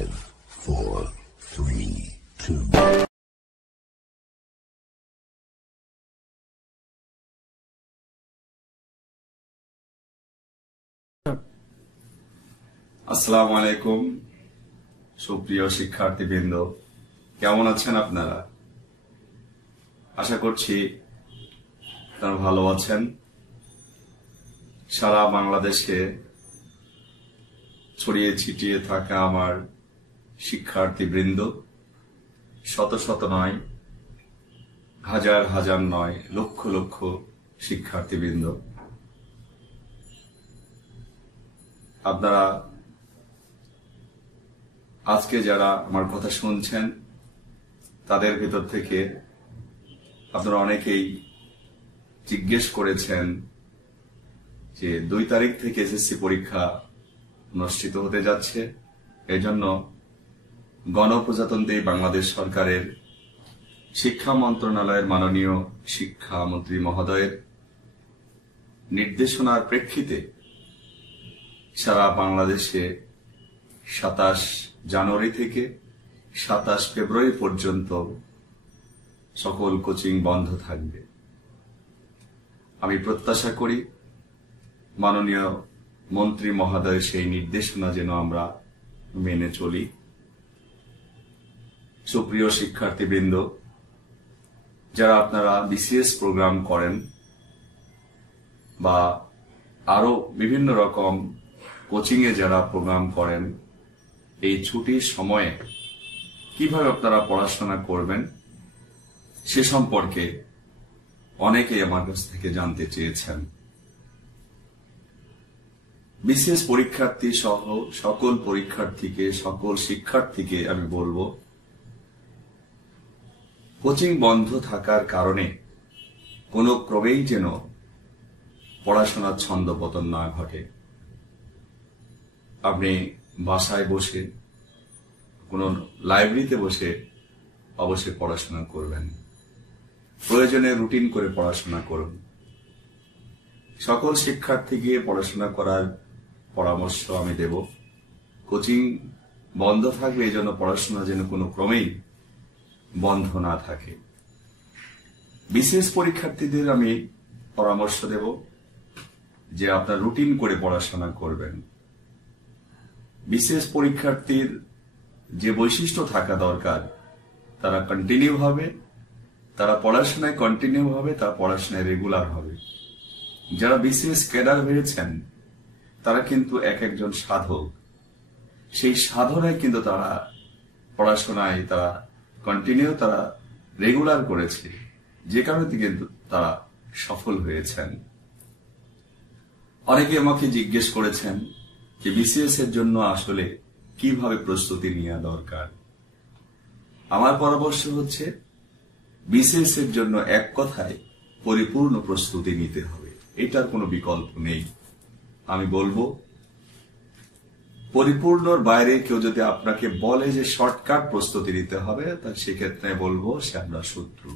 Five, four, three, two. আসসালামু আলাইকুম সুপ্রিয় শিক্ষার্থীবৃন্দ। কেমন আছেন আপনারা? আশা করছি আপনারা ভালো আছেন। সারা বাংলাদেশে ছড়িয়ে ছিটিয়ে থাকা আমার শিক্ষার্থীবৃন্দ, শত শত নয়, হাজার হাজার নয়, লক্ষ লক্ষ শিক্ষার্থীবৃন্দ। আপনারা আজকে যারা আমার কথা শুনছেন, তাদের ভেতর থেকে আপনারা অনেকেই জিজ্ঞেস করেছেন যে দুই তারিখ থেকে এসএসসি পরীক্ষা অনুষ্ঠিত হতে যাচ্ছে। এজন্য গণপ্রজাতন্ত্রী বাংলাদেশ সরকারের শিক্ষা মন্ত্রণালয়ের মাননীয় শিক্ষামন্ত্রী মহোদয়ের নির্দেশনার প্রেক্ষিতে সারা বাংলাদেশে সাতাশ জানুয়ারি থেকে সাতাশ ফেব্রুয়ারি পর্যন্ত সকল কোচিং বন্ধ থাকবে। আমি প্রত্যাশা করি মাননীয় মন্ত্রী মহোদয়ের সেই নির্দেশনা যেন আমরা মেনে চলি। সুপ্রিয় শিক্ষার্থীবৃন্দ, যারা আপনারা বিসিএস প্রোগ্রাম করেন বা আরও বিভিন্ন রকম কোচিং এ যারা প্রোগ্রাম করেন, এই ছুটির সময়ে কীভাবে আপনারা পড়াশোনা করবেন সে সম্পর্কে অনেকেই আমার কাছ থেকে জানতে চেয়েছেন। বিশেষ পরীক্ষার্থী সহ সকল পরীক্ষার্থীকে, সকল শিক্ষার্থীকে আমি বলব কোচিং বন্ধ থাকার কারণে কোনো ক্রমেই যেন পড়াশোনার ছন্দপতন না ঘটে। আপনি বাসায় বসে, কোন লাইব্রেরিতে বসে অবশ্যই পড়াশোনা করবেন। প্রয়োজনে রুটিন করে পড়াশোনা করুন। সকল শিক্ষার্থীকে পড়াশোনা করার পরামর্শ আমি দেব। কোচিং বন্ধ থাকবে এই জন্য পড়াশোনা যেন কোনো ক্রমেই বন্ধ না থাকে। বিশেষ পরীক্ষার্থীদের আমি পরামর্শ দেব যে আপনার রুটিন করে পড়াশোনা করবেন। বিশেষ পরীক্ষার্থীর যে বৈশিষ্ট্য থাকা দরকার, তারা কন্টিনিউ হবে তারা পড়াশোনায় কন্টিনিউ হবে তারা পড়াশোনায় রেগুলার হবে। যারা বিশেষ ক্যাডার হয়েছেন, তারা কিন্তু এক একজন সাধক। সেই সাধনায় কিন্তু তারা পড়াশোনায় তারা কন্টিনিউ তারা রেগুলার করেছে। যে কারণে কিন্তু তারা সফল হয়েছেন। অনেকে আমাকে জিজ্ঞেস করেছেন যে বিসিএস এর জন্য আসলে কীভাবে প্রস্তুতি নেওয়া দরকার। আমার পরামর্শ হচ্ছে বিসিএস এর জন্য এক কথায় পরিপূর্ণ প্রস্তুতি নিতে হবে। এটার কোনো বিকল্প নেই। আমি বলব পরিপূর্ণর বাইরে কেউ যদি আপনাকে বলে যে শর্টকাট প্রস্তুতি নিতে হবে তার সেক্ষেত্রে বলব সে আপনার শত্রু।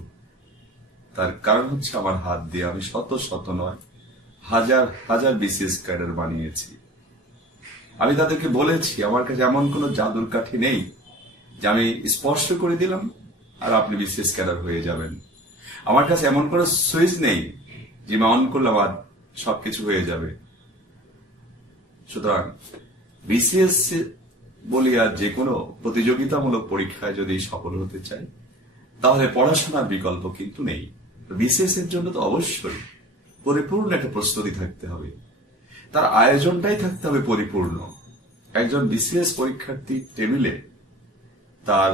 তার কারণ হচ্ছে আমার হাত দিয়ে আমি শত শত নয়, হাজার হাজার বিসিএস ক্যাডার বানিয়েছি। আমি তাদেরকে বলেছি, আমার কাছে এমন কোন জাদুর কাঠি নেই যে আমি স্পষ্ট করে দিলাম আর আপনি বিসিএস ক্যাডার হয়ে যাবেন। আমার কাছে এমন কোন সুইচ নেই যে অন করলাম আর সবকিছু হয়ে যাবে। সুতরাং বিসিএস বলি আর যে কোনো প্রতিযোগিতামূলক পরীক্ষায় যদি সফল হতে চাই তাহলে পড়াশোনার বিকল্প কিন্তু নেই। বিসিএস এর জন্য তো অবশ্যই পরিপূর্ণ একটা প্রস্তুতি থাকতে হবে। তার আয়োজনটাই থাকতে হবে পরিপূর্ণ। একজন বিসিএস পরীক্ষার্থী টেবিলে তার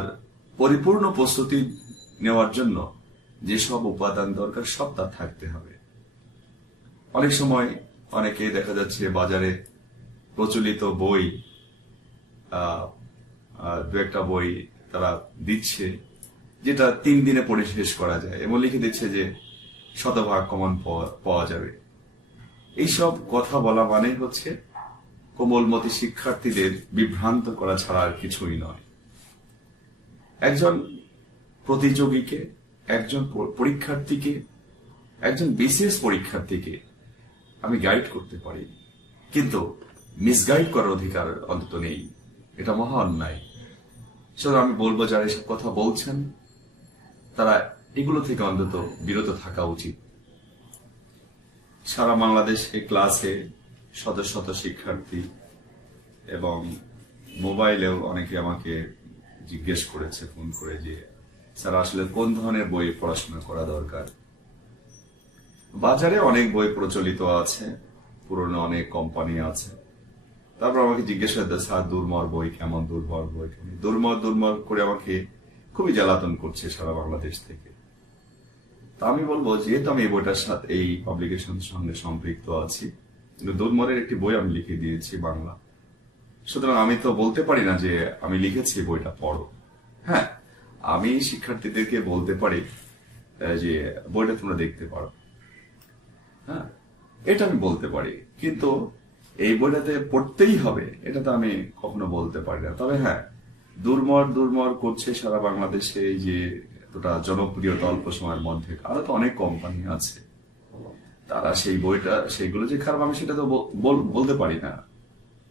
পরিপূর্ণ প্রস্তুতি নেওয়ার জন্য যেসব উপাদান দরকার সব তার থাকতে হবে। অনেক সময় অনেকে দেখা যাচ্ছে বাজারে প্রচলিত বই দু একটা বই তারা দিচ্ছে, যেটা তিন দিনে পড়ে শেষ করা যায় এমন লিখে দিচ্ছে যে শতভাগ কমন পাওয়া যাবে। এইসব কথা বলা মানে হচ্ছে কোমলমতি শিক্ষার্থীদের বিভ্রান্ত করা ছাড়া আর কিছুই নয়। একজন প্রতিযোগীকে, একজন পরীক্ষার্থীকে, একজন বিশেষ পরীক্ষার্থীকে আমি গাইড করতে পারি, কিন্তু মিসগাইড করার অধিকার অন্তত নেই। এটা মহা অন্যায়। সুতরাং আমি বলব, যারা এসব কথা বলছেন, তারা এগুলো থেকে অন্তত বিরত থাকা উচিত। সারা বাংলাদেশে ক্লাসে শত শত শিক্ষার্থী এবং মোবাইলেও অনেকে আমাকে জিজ্ঞেস করেছে, ফোন করে যে, স্যার, আসলে কোন ধরনের বই পড়াশোনা করা দরকার? বাজারে অনেক বই প্রচলিত আছে, পুরনো অনেক কোম্পানি আছে। তারপর আমাকে জিজ্ঞেস করতে স্যার, দুর্মর বই কেমন? দুর্মর বই দুর্মর দুর্মর করে আমাকে খুবই জ্বালাতন করছে সারা বাংলাদেশ থেকে। তা আমি বলব, যেহেতু আমি এই বইটার সাথে, এই পাবলিকেশন সঙ্গে সম্পৃক্ত আছি দুর্মরের একটি বই আমি লিখে দিয়েছি বাংলা। সুতরাং আমি তো বলতে পারি না যে আমি লিখেছি বইটা, পড়ো। হ্যাঁ আমি শিক্ষার্থীদেরকে বলতে পারি যে বইটা তোমরা দেখতে পারো। হ্যাঁ এটা আমি বলতে পারি। কিন্তু এই বইটাতে পড়তেই হবে, এটা তো আমি কখনো বলতে পারি না। তবে হ্যাঁ দুর্মর দুর্মর করছে সারা বাংলাদেশে যে এতটা জনপ্রিয়তা অল্প সময়ের মধ্যে। আরও তো অনেক কোম্পানি আছে। তারা সেই বইটা, সেইগুলো যে খারাপ, আমি সেটা তো বল- বল- বলতে পারি না।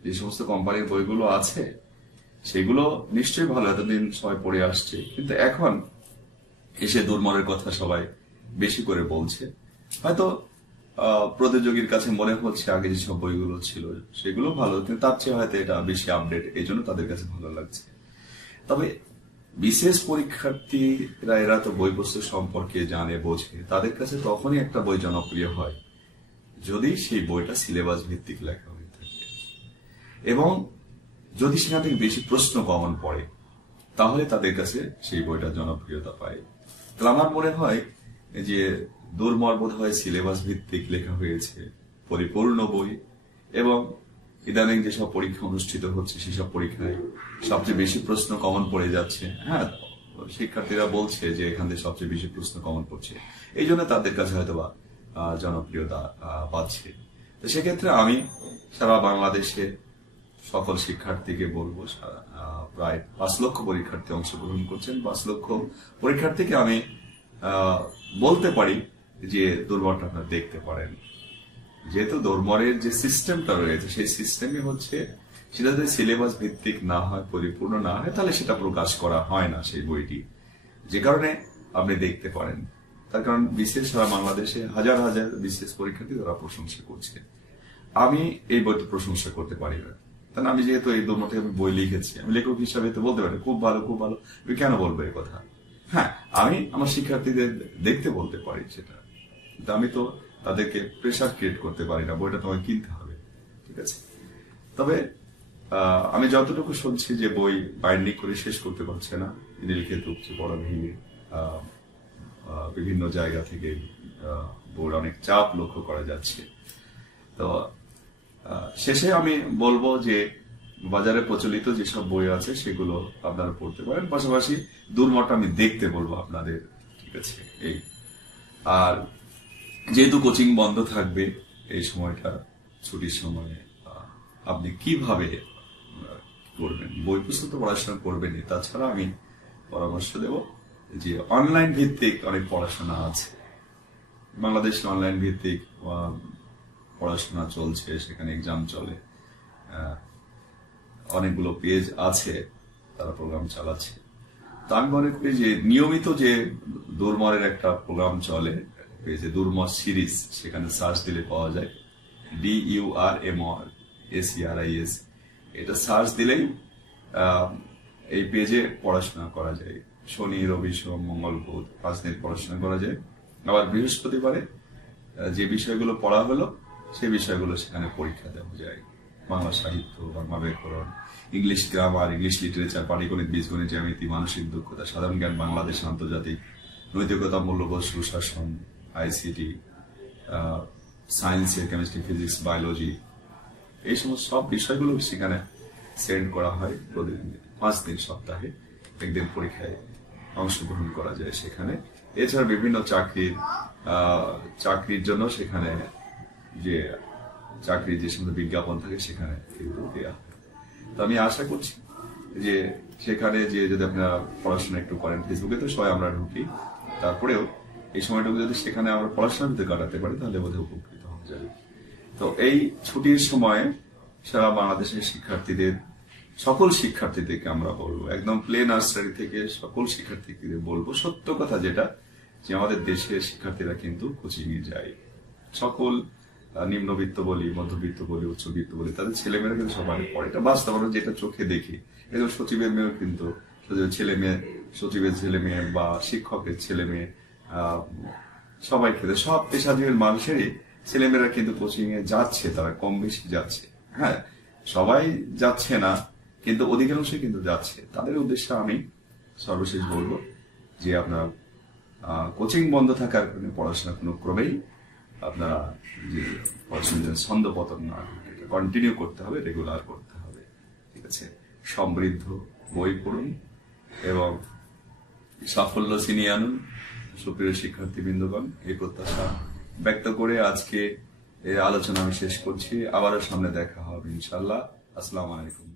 যে সমস্ত কোম্পানির বইগুলো আছে, সেগুলো নিশ্চয়ই ভালো, এতদিন সবাই পড়ে আসছে। কিন্তু এখন এসে দুর্মরের কথা সবাই বেশি করে বলছে। হয়তো প্রতিযোগীর কাছে মনে হচ্ছে আগে যেসব বইগুলো ছিল, সেগুলো ভালো। তার চেয়ে হয়তো এটা বেশি আপডেট এই জন্য তাদের কাছে ভালো লাগছে। তবে বিশেষ পরীক্ষার্থীরা, এরা তো বই পুস্তক সম্পর্কে জানে, বোঝে। তাদের কাছে তখনই একটা বই জনপ্রিয় হয়, যদি সেই বইটা সিলেবাস ভিত্তিক লেখা হয়ে থাকে। এবং যদি সেখান থেকে বেশি প্রশ্ন কমন পড়ে, তাহলে তাদের কাছে সেই বইটা জনপ্রিয়তা পায়। তাহলে আমার মনে হয় যে দুর্মর বোধ হয় সিলেবাস ভিত্তিক লেখা হয়েছে, পরিপূর্ণ বই, এবং ইদানিং যেসব পরীক্ষা অনুষ্ঠিত হচ্ছে, সেসব পরীক্ষায় সবচেয়ে বেশি প্রশ্ন কমন পড়ে যাচ্ছে। হ্যাঁ শিক্ষার্থীরা বলছে যে এখান থেকে সবচেয়ে বেশি প্রশ্ন কমন পড়ছে। এই জন্য তাদের কাছে হয়তো বা জনপ্রিয়তা পাচ্ছে তো সেক্ষেত্রে আমি সারা বাংলাদেশে সকল শিক্ষার্থীকে বলব প্রায় পাঁচ লক্ষ পরীক্ষার্থী অংশগ্রহণ করছেন। পাঁচ লক্ষ পরীক্ষার্থীকে আমি বলতে পারি যে দুর্বলটা আপনারা দেখতে পারেন। যেহেতু দৌড়মরের যে সিস্টেমটা রয়েছে, সেই সিস্টেমই হচ্ছে সেটা যদি সিলেবাস ভিত্তিক না হয়, পরিপূর্ণ না হয়, তাহলে সেটা প্রকাশ করা হয় না সেই বইটি। যে কারণে আপনি দেখতে পারেন। তার কারণ বিশেষ সারা বাংলাদেশে হাজার হাজার বিশেষ পরীক্ষার্থী তারা প্রশংসা করছে। আমি এই বইটি প্রশংসা করতে পারি না। কারণ আমি যেহেতু এই দুর্মর থেকে আমি বই লিখেছি, আমি লেখক হিসাবে তো বলতে পারি, খুব ভালো খুব ভালো। আমি কেন বলব এই কথা? হ্যাঁ আমি আমার শিক্ষার্থীদের দেখতে বলতে পারি সেটা। কিন্তু আমি তো, তাদেরকে প্রেশার ক্রিয়েট করতে পারি না, বইটা তোমায় কিনতে হবে, ঠিক আছে? তবে আমি যতটুকু শুনছি যে বই বাইন্ডিং করে শেষ করতে পারছে না, নীলক্ষেত উপচে বড় ভিড় বিভিন্ন জায়গা থেকে বইয়ের অনেক চাপ লক্ষ্য করা যাচ্ছে। তো শেষে আমি বলব যে বাজারে প্রচলিত যেসব বই আছে, সেগুলো আপনারা পড়তে পারেন। পাশাপাশি দুর্মটা আমি দেখতে বলব আপনাদের, ঠিক আছে? এই, আর যেহেতু কোচিং বন্ধ থাকবে, এই সময়টা, ছুটির সময়ে আপনি কীভাবে করবেন? বই পুস্তক পড়াশোনা করবেনই। তাছাড়া আমি পরামর্শ দেব যে অনলাইন ভিত্তিক অনেক পড়াশোনা আছে। বাংলাদেশে অনলাইন ভিত্তিক পড়াশোনা চলছে, সেখানে এক্সাম চলে। অনেকগুলো পেজ আছে, তারা প্রোগ্রাম চালাচ্ছে। তো আমি মনে করি যে নিয়মিত যে দুর্মরের একটা প্রোগ্রাম চলে পেজে দুর্মর সিরিজ, সেখানে সার্চ দিলে পাওয়া যায়। D U R M R S R I S এটা সার্চ দিলেই এই পেজে পড়াশোনা করা যায়। শনি, রবি, সোম, মঙ্গল, বুধ, পাঁচ দিন পড়াশোনা করা যায়। আবার বৃহস্পতিবারে যে বিষয়গুলো পড়া হলো সেই বিষয়গুলো সেখানে পরীক্ষা দেওয়া যায়। বাংলা সাহিত্য, বাংলা ব্যাকরণ, ইংলিশ গ্রামার, ইংলিশ লিটারেচার, পাটিগণিত, বীজগণিত, জ্যামিতি, মানসিক দক্ষতা, সাধারণ জ্ঞান, বাংলাদেশ আন্তর্জাতিক নৈতিকতা, মূল্যবোধ, সুশাসন আইসিটি সায়েন্সের কেমিস্ট্রি ফিজিক্স বায়োলজি এই সমস্ত সব বিষয়গুলো সেখানে সেন্ড করা হয় প্রতিদিন, পাঁচ দিন সপ্তাহে, একদিন পরীক্ষায় অংশগ্রহণ করা যায় সেখানে। এছাড়া বিভিন্ন চাকরির চাকরির জন্য সেখানে যে চাকরির যে সমস্ত বিজ্ঞাপন থাকে সেখানে কিন্তু দেওয়া হয়। তো আমি আশা করছি যে সেখানে যে যদি আপনারা পড়াশোনা একটু করেন ফেসবুকে তো সবাই আমরা ঢুকি, তারপরেও এই সময়টুকু যদি সেখানে আমরা পড়াশোনার ভিতরে কাটাতে পারি, তাহলে বোধহয় উপকৃত হওয়া যাবে তো এই ছুটির সময়ে সারা বাংলাদেশের শিক্ষার্থীদের, সকল শিক্ষার্থীদেরকে আমরা বলব, একদম প্লে নার্সারি থেকে সকল শিক্ষার্থীকে বলব, সত্য কথা যেটা, যে আমাদের দেশের শিক্ষার্থীরা কিন্তু কোচিং এ যায়। সকল নিম্নবিত্ত বলি, মধ্যবিত্ত বলি, উচ্চবিত্ত বলি, তাদের ছেলেমেয়েরা কিন্তু সবাই পড়ে। এটা বাস্তব যেটা চোখে দেখি এরকম সচিবের মেয়েও কিন্তু ছেলে মেয়ে সচিবের ছেলে মেয়ে বা শিক্ষকের ছেলে মেয়ে সবাই ক্ষেত্রে সব পেশাজীবীর মানুষেরই ছেলেমেয়েরা কিন্তু কোচিং এ যাচ্ছে, তারা কম বেশি যাচ্ছে। হ্যাঁ সবাই যাচ্ছে না, কিন্তু অধিকাংশই কিন্তু যাচ্ছে। তাদের উদ্দেশ্যে আমি সর্বশেষ বলব যে আপনার কোচিং বন্ধ থাকার কারণে পড়াশোনা কোনো ক্রমেই আপনারা যে পড়াশোনার ছন্দ পতন না কন্টিনিউ করতে হবে রেগুলার করতে হবে। ঠিক আছে? সমৃদ্ধ বই পড়ুন এবং সাফল্য ছিনিয়ে আনুন। সুপ্রিয় শিক্ষার্থী বৃন্দগণ এই প্রত্যাশা ব্যক্ত করে আজকে এই আলোচনা আমি শেষ করছি। আবারও সামনে দেখা হবে ইনশাল্লাহ আসসালাম আলাইকুম।